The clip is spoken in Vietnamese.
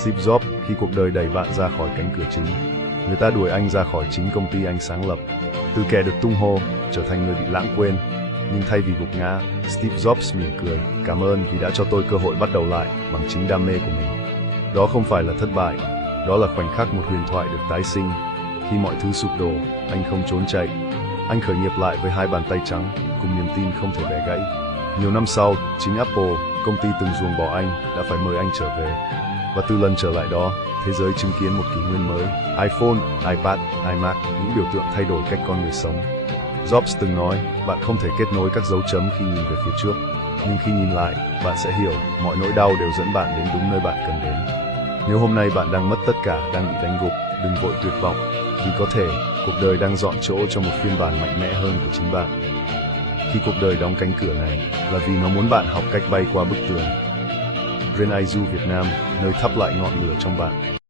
Steve Jobs khi cuộc đời đẩy bạn ra khỏi cánh cửa chính. Người ta đuổi anh ra khỏi chính công ty anh sáng lập, từ kẻ được tung hô trở thành người bị lãng quên. Nhưng thay vì gục ngã, Steve Jobs mỉm cười, cảm ơn vì đã cho tôi cơ hội bắt đầu lại bằng chính đam mê của mình. Đó không phải là thất bại, đó là khoảnh khắc một huyền thoại được tái sinh. Khi mọi thứ sụp đổ, anh không trốn chạy. Anh khởi nghiệp lại với hai bàn tay trắng, cùng niềm tin không thể bẻ gãy. Nhiều năm sau, chính Apple, công ty từng ruồng bỏ anh, đã phải mời anh trở về. Và từ lần trở lại đó, thế giới chứng kiến một kỷ nguyên mới. iPhone, iPad, iMac, những biểu tượng thay đổi cách con người sống. Jobs từng nói, bạn không thể kết nối các dấu chấm khi nhìn về phía trước. Nhưng khi nhìn lại, bạn sẽ hiểu, mọi nỗi đau đều dẫn bạn đến đúng nơi bạn cần đến. Nếu hôm nay bạn đang mất tất cả, đang bị đánh gục, đừng vội tuyệt vọng. Vì có thể, cuộc đời đang dọn chỗ cho một phiên bản mạnh mẽ hơn của chính bạn. Khi cuộc đời đóng cánh cửa này, là vì nó muốn bạn học cách bay qua bức tường. Ren Aizu Việt Nam, nơi thắp lại ngọn lửa trong bạn.